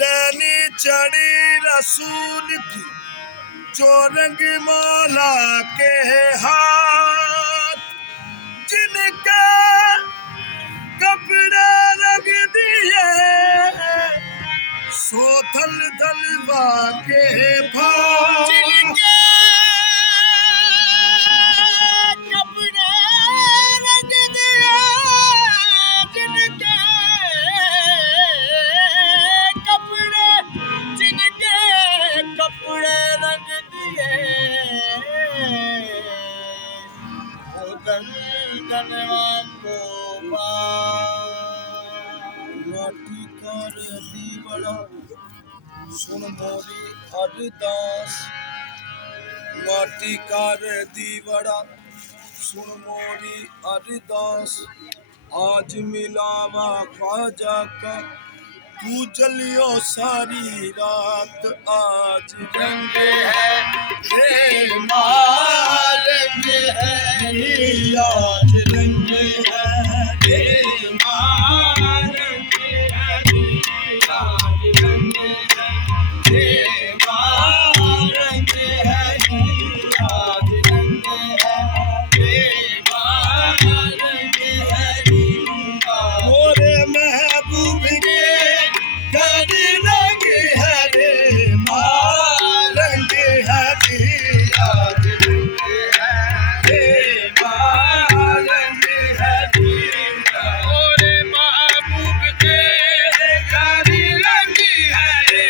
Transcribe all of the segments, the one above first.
रैनी चढ़ी रसूल की जो रंग मौला के हाथ, जिनके कपड़े रंग दिए सोथल दलवा के भाव, जिनके कपड़े रंग दिए, जिनके कपड़े रंग दिए वो गनवान को माटी कर दी बड़ा सुन मोरी अरदास, माटी कर दी बड़ा सुन मोरी अरदास, आज मिलावा ख्वाजा का तू जलियो सारी रात, आज रंग है रे माल है, आज रंग है रे माल है, आज रंग है रे माल है, आज रंग है रे माल है, मोरे महबूब के गरी रंग है रे माल रंग है रे, आज रंग है रे माल रंग है रे, मोरे महबूब के गरी रंग है रे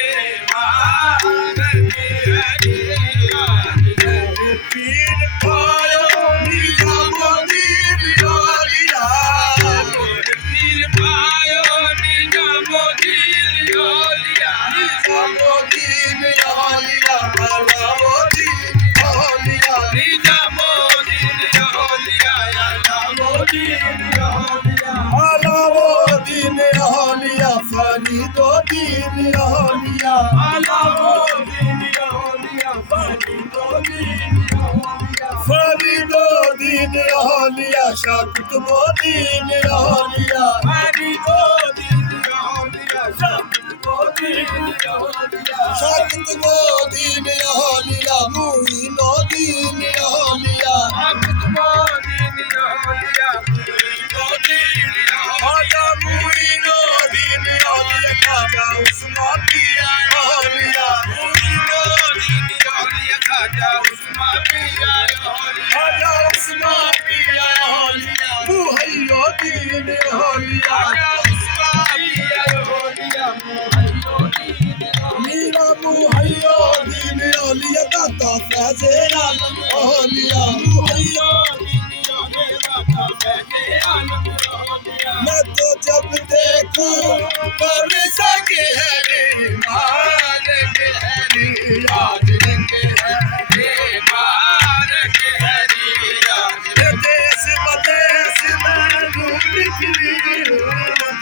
माल रंग है रे, आज रंग पीर पायो निजामुद्दीन औलिया, पीर पायो निजामुद्दीन औलिया, निजामुद्दीन औलिया, अलाउद्दीन औलिया, निजामुद्दीन औलिया, अलाउद्दीन औलिया, अलाउद्दीन औलिया, फरीदुद्दीन औलिया, अलाउद्दीन औलिया, फरीदुद्दीन औलिया, फरीदुद्दीन औलिया, शाकुतुबुद्दीन औलिया, फरीदुद्दीन औलिया, शाकुतुबुद्दीन औलिया, शाकुतुबुद्दीन औलिया, मुईनुद्दीन औलिया, शाकुतुबुद्दीन औलिया, मुईनुद्दीन औलिया, मुईनुद्दीन औलिया, खाजा उस्मानिया औलिया, मुईनुद्दीन औलिया, खाजा उस्मानिया औलिया, खाजा उस्मानिया औलिया, मुहय्यिद्दीन औलिया, खाजा उस्मानिया औलिया, मुहय्यिद्दीन मीरा मुहय्यिद्दीन औलिया, दाता फैज़े आलम औलिया, मुहय्यिद्दीन औलिया, दाता फैज़े आलम औलिया, मैं तो जब देखूं कर सके है रे माल के है रे, आज रंग है रे माल के है रे, आज देश बदेश में ढूंढ फिरी,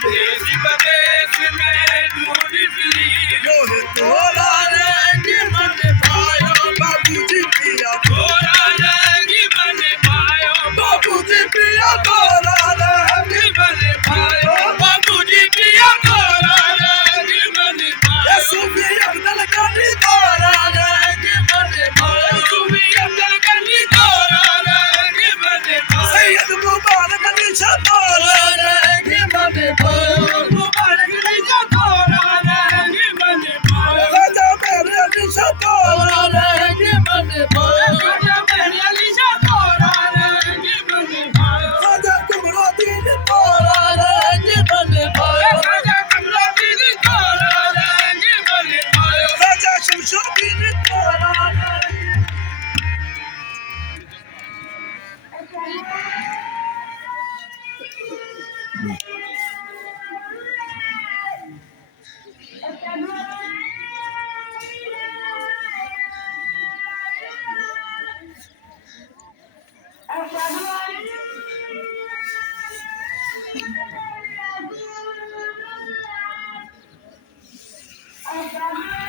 देश बदेश में ढूंढ फिरी, मोहे तोरा रंग मन पायो, बाबूजी पिया तोरा रंग मन पायो, बाबूजी पिया तोरा रंग मन पायो, बाबूजी पिया तोरा रंग मन पायो, सूफी अब्दुल गनी तोरा रंग मन पायो, सूफी अब्दुल गनी तोरा रंग मन पायो, सैयद मुबारक अली शाह तोरा रंग मन पायो, मुबारक अली शाह तोरा रंग मन पायो, राजा मेरे अली शाह तोरा रंग मन पायो, राजा मेरे अली शाह तोरा रंग मन पायो, राजा कमरुद्दीन तोरा रंग मन पायो, राजा कमरुद्दीन तोरा रंग मन पायो, राजा शमशुद्दीन तोरा रंग Thank you.